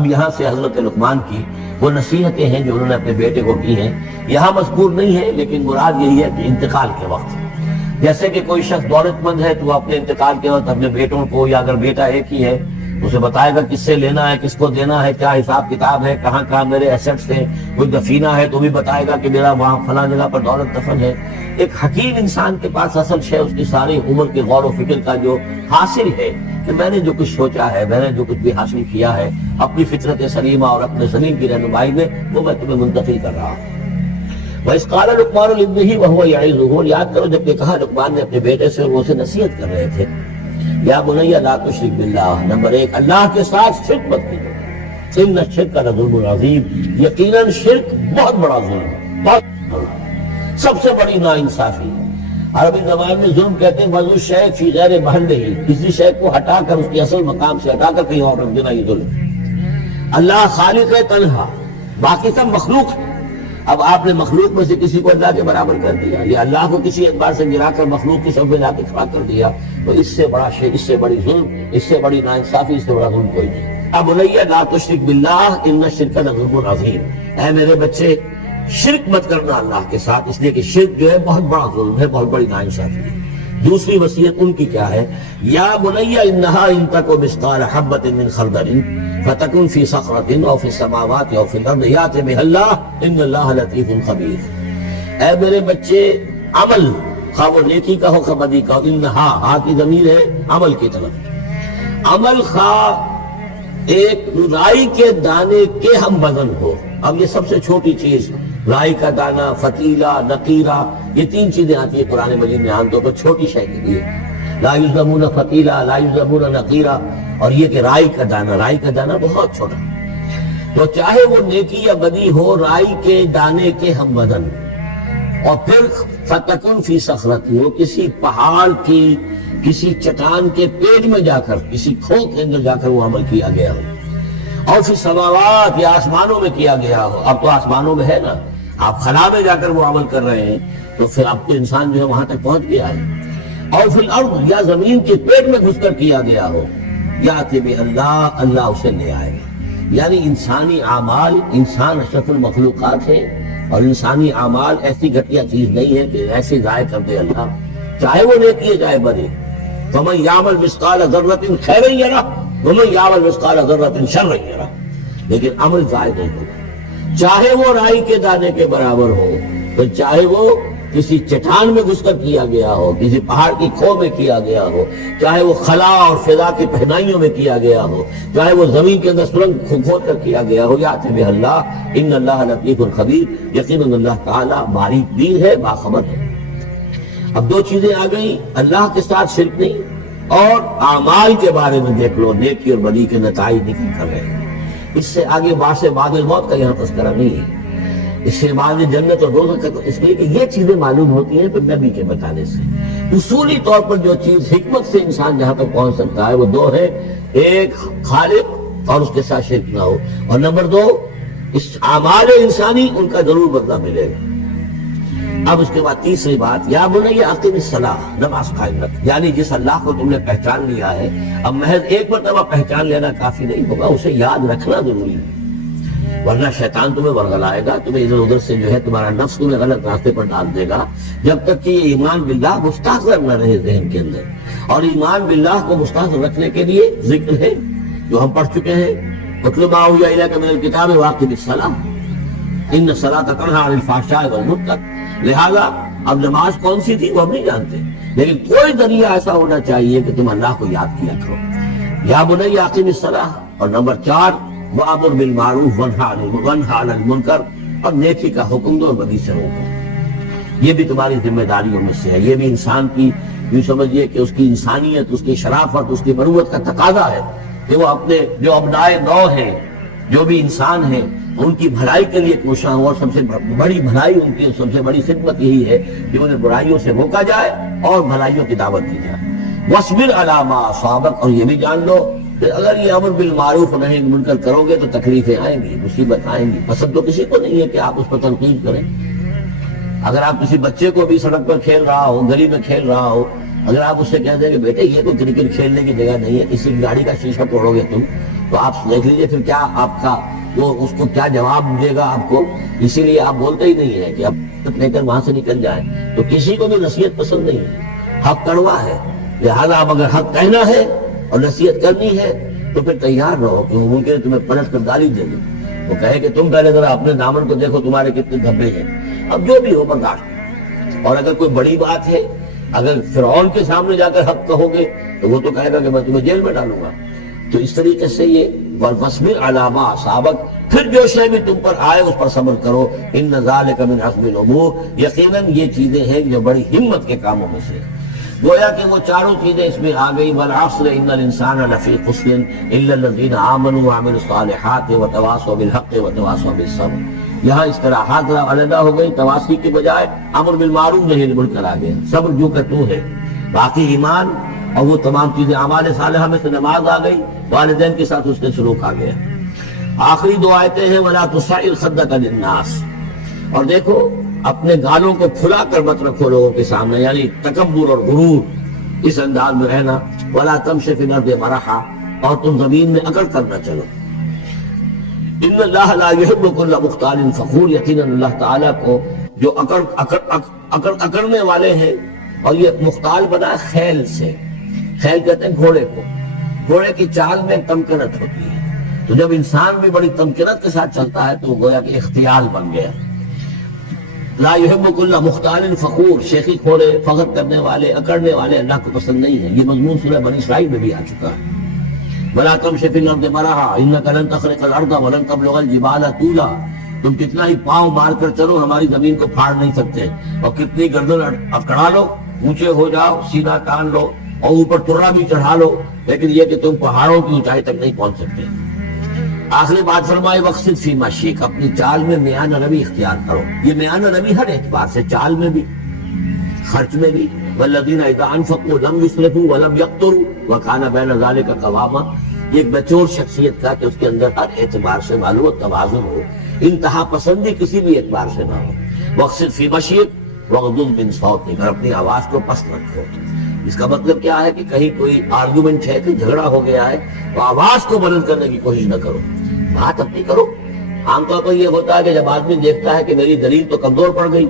اب یہاں سے حضرت لقمان کی وہ نصیحتیں ہیں جو انہوں نے اپنے بیٹے کو کی ہیں، یہاں مذکور نہیں ہے، لیکن مراد یہی ہے کہ انتقال کے وقت جیسے کہ کوئی شخص دولت مند ہے تو وہ اپنے انتقال کے وقت اپنے بیٹوں کو، یا اگر بیٹا ایک ہی ہے اسے بتائے گا کس سے لینا ہے، کس کو دینا ہے، کیا حساب کتاب ہے، کہاں کہاں میرے ایسٹس ہیں، کوئی دفینہ ہے تو بھی بتائے گا کہ میرا وہاں فلاں جگہ پر دولت دفن ہے۔ ایک حکیم انسان کے پاس اصل شے اس کی ساری عمر کے غور و فکر کا جو حاصل ہے کہ میں نے جو کچھ سوچا ہے، میں نے جو کچھ بھی حاصل کیا ہے اپنی فطرت سلیمہ اور اپنے زمین کی رہنمائی میں، وہ میں تمہیں منتقل کر رہا ہوں۔ وَإِذْ قَالَ لُقْمَانُ لِابْنِهِ وَهُوَ يَعِظُهُ، یاد کرو جب کہ کہا لقمان نے اپنے بیٹے سے، وہ اسے نصیحت کر رہے تھے، یا بنی لا تشرک باللہ، نمبر ایک اللہ کے ساتھ شرک مت کیجو، ان الشرک لظلم عظیم، یقیناً شرک بہت بڑا ظلم ہے، بہت بڑا، سب سے بڑی ناانصافی ہے۔ عربی زبان میں ظلم کہتے ہیں وضع الشیء فی غیر محلہ، کسی شے کو ہٹا کر اس کے اصل مقام سے ہٹا کر کہیں اور رکھ دینا، یہ ظلم ہے۔ اللہ خالق ہے تنہا، باقی سب مخلوق ہے، اب آپ نے مخلوق میں سے کسی کو اللہ کے برابر کر دیا، یا اللہ کو کسی اعتبار سے گرا کر مخلوق کی صف میں لا کے کھڑا کر دیا، تو اس سے بڑا شے، اس سے بڑی ظلم، اس سے بڑی ناانصافی، اس سے بڑا ظلم کوئی نہیں۔ اب بنیا لا تشرک باللہ ان الشرک لظلم عظیم، اے میرے بچے شرک مت کرنا اللہ کے ساتھ، اس لیے کہ شرک جو ہے بہت بڑا ظلم ہے، بہت بڑی ناانصافی ہے۔ دوسری وصیت ان کی کیا ہے؟ یا بنی انہا ان تک مثقال حبۃ من خردل فتکن فی صخرۃ او فی السماوات او فی الارض یأت بہ اللہ ان اللہ لطیف خبیر، اے میرے بچے عمل، خواہ وہ نیکی کا ہو خواہ بدی کا ہو، انہا، ہا کی ضمیر ہے عمل کی طرف، عمل خواہ ایک رائی کے دانے کے ہم وزن ہو، اب یہ سب سے چھوٹی چیز، رائی کا دانہ، فتیلہ، نقیرہ، یہ تین چیزیں آتی ہیں قرآن مجید میں عام طور پر چھوٹی شے کے لیے، لا یظلمون فتیلہ، لا یظلمون نقیرہ، اور یہ کہ رائی کا دانہ، رائی کا دانہ بہت چھوٹا، تو چاہے وہ نیکی یا بدی ہو رائی کے دانے کے ہم وزن، اور پھر فتکن فی صخرۃ، وہ کسی پہاڑ کی، کسی چٹان کے پیٹ میں جا کر، کسی کھو کے اندر جا کر وہ عمل کیا گیا ہو، اور فی السماوات، یا آسمانوں میں کیا گیا ہو، اب تو آسمانوں میں ہے نا، آپ خلا میں جا کر وہ عمل کر رہے ہیں، تو پھر اب تو انسان جو ہے وہاں تک پہنچ گیا ہے، اور فی الارض، یا زمین کے پیٹ میں گھس کر کیا گیا ہو، یأت بہ اللہ، اللہ اسے لے آئے گا۔ یعنی انسانی اعمال، انسان اشرف المخلوقات ہے، اور انسانی اعمال ایسی گھٹیا چیز نہیں ہے کہ ایسے ضائع کر دے اللہ، چاہے وہ نیکی ہے چاہے بدی، فمن یعمل مثقال ذرۃ خیرا یرہ ومن یعمل مثقال ذرۃ شرا یرہ، لیکن عمل ضائع نہیں ہوگا، چاہے وہ رائی کے دانے کے برابر ہو، تو چاہے وہ کسی چٹان میں گھس کر کیا گیا ہو، کسی پہاڑ کی کھو میں کیا گیا ہو، چاہے وہ خلا اور فضا کی پہنائیوں میں کیا گیا ہو، چاہے وہ زمین کے اندر سرنگ کھود کر کیا گیا ہو، یأت بہ اللہ ان اللہ لطیف خبیر، یقیناً اللہ تعالیٰ باریک بین ہے، باخبر ہے۔ اب دو چیزیں آ گئیں، اللہ کے ساتھ شرک نہیں، اور اعمال کے بارے میں دیکھ لو، نیکی اور بدی کے نتائج نکل کر رہے ہیں، اس سے آگے باعث بعد الموت کا یہاں تذکرہ نہیں ہے، اس سے بعد جنت اور دوزخ کا، اس لیے کہ یہ چیزیں معلوم ہوتی ہیں پھر نبی کے بتانے سے۔ اصولی طور پر جو چیز حکمت سے انسان جہاں تک پہنچ سکتا ہے وہ دو ہے، ایک خالق اور اس کے ساتھ شرک نہ ہو، اور نمبر دو اس اعمال انسانی ان کا ضرور بدلہ ملے گا۔ اب اس کے بعد تیسری بات، یا بنی اقم الصلاۃ، نماز قائم رکھ، یعنی جس اللہ کو تم نے پہچان لیا ہے، اب محض ایک مرتبہ پہچان لینا کافی نہیں ہوگا، اسے یاد رکھنا ضروری ہے، ورنہ شیطان تمہیں ورغلائے گا، تمہیں ادھر ادھر سے جو ہے تمہارا نفس تمہیں غلط راستے پر ڈال دے گا، جب تک کہ یہ ایمان باللہ مستحضر نہ رہے ذہن کے اندر۔ اور ایمان باللہ کو مستحضر رکھنے کے لیے ذکر ہے جو ہم پڑھ چکے ہیں، اتل ما اوحی الیک من الکتاب واقم الصلاۃ ان الصلاۃ تنہی عن الفحشاء والمنکر، لہذا اب نماز کون سی تھی وہ ہم نہیں جانتے، لیکن کوئی ذریعہ ایسا ہونا چاہیے کہ تم اللہ کو یاد کیا کرو۔ یا بنی اقم الصلاۃ، اور نمبر 4 وَأَمُرْ بِالْمَعْرُوفِ وَانْهَ عَنِ الْمُنْكَرِ، اور نیکی کا حکم دو اور بدی سے روکو، یہ بھی تمہاری ذمہ داریوں میں سے ہے، یہ بھی انسان کی، یوں سمجھیے کہ اس کی انسانیت، اس کی شرافت، اس کی مروت کا تقاضا ہے کہ وہ اپنے جو ابنائے نو ہیں، جو بھی انسان ہیں، ان کی بھلائی کے لیے کوشاں ہوں، اور سب سے بڑی بھلائی ان کی، سب سے بڑی خدمت یہی ہے کہ انہیں برائیوں سے روکا جائے اور بھلائیوں کی دعوت دی جائے۔ وَاصْبِرْ عَلَىٰ مَا أَصَابَكَ، اور یہ بھی جان لو کہ اگر یہ امر بالمعروف اور نہی عن المنکر کرو گے تو تکلیفیں آئیں گی، مصیبت آئیں گی، پسند تو کسی کو نہیں ہے کہ آپ اس پر تنقید کریں۔ اگر آپ کسی بچے کو بھی سڑک پر کھیل رہا ہو، گلی میں کھیل رہا ہو، اگر آپ اس سے کہہ دیں کہ بیٹے یہ تو کرکٹ کھیلنے کی جگہ نہیں ہے، کسی گاڑی کا شیشہ توڑو گے تم، تو آپ دیکھ لیجئے پھر کیا آپ کا وہ اس کو کیا جواب دے گا آپ کو. اسی لیے آپ بولتے ہی نہیں ہے کہ اب لے کر وہاں سے نکل جائیں. تو کسی کو بھی نصیحت پسند نہیں ہے, حق کڑوا ہے, لہٰذا اب اگر حق کہنا ہے اور نصیحت کرنی ہے تو پھر تیار رہو, کہ ممکن ہے تمہیں پلٹ کر گالی دے دے. وہ کہے کہ تم پہلے ذرا اپنے دامن کو دیکھو تمہارے کتنے دھبے ہیں. اب جو بھی ہو برداشت. اور اگر کوئی بڑی بات ہے, اگر فرعون کے سامنے جا کر حق کہو گے تو وہ تو کہے گا کہ میں تمہیں جیل میں ڈالوں گا. تو اس طریقے سے یہ وَاصْبِرْ عَلَىٰ مَا أَصَابَكَ, پھر جو شے بھی تم پر آئے اس پر صبر کرو. إِنَّ ذَلِكَ مِنْ عَزْمِ الْأُمُورِ, یقیناً یہ چیزیں ہیں جو بڑی ہمت کے کاموں میں سے. گویا کہ وہ چاروں چیزیں اس میں آ گئی. وَالْعَصْرِ إِنَّ الْإِنسَانَ لَفِي خُسْرٍ إِلَّا الَّذِينَ آمَنُوا وَعَمِلُوا الصَّالِحَاتِ وَتَوَاصَوْا بِالْحَقِّ وَتَوَاصَوْا بِالصَّبْرِ. یہاں اصطلاحات علیحدہ ہو گئی, تواصی کے بجائے امر بالمعروف نہیں بڑھ کر آ گیا. صبر جو کہ تو ہے, باقی ایمان اور وہ تمام چیزیں اعمال صالحہ میں سے نماز آ گئی, والدین کے ساتھ اس نے سلوک آ گیا. آخری دو آیتیں ہیں وَلَا تُصَعِّرْ خَدَّكَ لِلنَّاسِ, اور دیکھو اپنے گالوں کو پھلا کر مت رکھو لوگوں کے سامنے, یعنی تکبر اور غرور اس انداز میں رہنا. وَلَا تَمْشِ فِي الْأَرْضِ مَرَحًا, اور تم زمین میں اکڑ کر نہ چلو. إِنَّ اللَّهَ لَا يُحِبُّ كُلَّ مُخْتَالٍ فَخُورٍ, یقیناً اللہ تعالیٰ کو جو اکڑنے والے ہیں, اور یہ مختال بنا خیل سے, خیل کہتے ہیں گھوڑے کو, گھوڑے کی چال میں تمکنت ہوتی ہے. تو جب انسان بھی بڑی تمکنت کے ساتھ چلتا ہے تو گویا کہ اختیال بن گیا. لا يحب كل مختال فخور, شیخی کھوڑے, فخر کرنے والے, اکڑنے والے اللہ کو پسند نہیں ہے. یہ مضمون سورہ بنی اسرائیل میں بھی آ چکا ہے. وَلَا تَمْشِ فِي الْأَرْضِ مَرَحًا إِنَّكَ لَن تَخْرِقَ الْأَرْضَ وَلَن تَبْلُغَ الْجِبَالَ طُولًا, تم کتنا ہی پاؤں مار کر چلو ہماری زمین کو پھاڑ نہیں سکتے, اور کتنی گردن اکڑا لو, اونچے ہو جاؤ, سینہ تان لو, اور اوپر ترا بھی چڑھا لو, لیکن یہ کہ تم پہاڑوں کی اونچائی تک نہیں پہنچ سکتے. آخری بات فرمائے وَاقْصِدْ فِي مَشْيِكَ, اپنی چال میں میانہ روی اختیار کرو. یہ میانہ روی ہر اعتبار سے, چال میں بھی, خرچ میں بھی. وَالَّذِينَ إِذَا أَنفَقُوا لَمْ يُسْرِفُوا وَلَمْ يَقْتُرُوا وَكَانَ بَيْنَ ذَلِكَ قَوَامًا, یہ ایک بچور شخصیت کا کہ اس کے اندر ہر اعتبار سے معلوم و توازن ہو, انتہا پسندی کسی بھی اعتبار سے نہ ہو. وَاقْصِدْ فِي مَشْيِكَ وَاغْضُضْ مِنْ صَوْتِكَ, اپنی آواز کو پست رکھو. اس کا مطلب کیا ہے کہ کہیں کوئی آرگومنٹ ہے, کہ جھگڑا ہو گیا ہے, تو آواز کو بلند کرنے کی کوشش نہ کرو, بات اپنی کرو. عام طور پر یہ ہوتا ہے کہ جب آدمی دیکھتا ہے کہ میری دلیل تو کمزور پڑ گئی,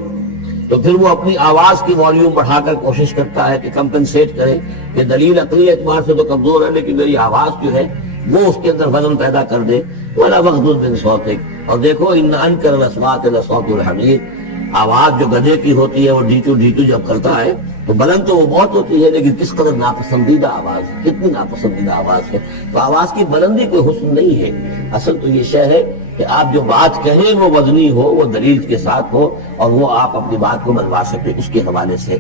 تو پھر وہ اپنی آواز کی والیوم بڑھا کر کوشش کرتا ہے کہ کمپنسیٹ کرے کہ دلیل عقلی اعتبار سے تو کمزور ہے, لیکن میری آواز جو ہے وہ اس کے اندر وزن پیدا کر دے. وَلَا وَاغْضُضْ مِنْ صَوْتِكَ, اور دیکھو إِنَّ أَنكَرَ الْأَصْوَاتِ لَصَوْتُ الْحَمِيرِ, آواز جو گدھے کی ہوتی ہے وہ ڈیٹو ڈیٹو جب کرتا ہے تو بلند تو وہ بہت ہوتی ہے, لیکن کس قدر ناپسندیدہ آواز, کتنی ناپسندیدہ آواز ہے. تو آواز کی بلندی کوئی حسن نہیں ہے. اصل تو یہ شے ہے کہ آپ جو بات کہیں وہ وزنی ہو, وہ دلیل کے ساتھ ہو, اور وہ آپ اپنی بات کو منوا سکیں اس کے حوالے سے.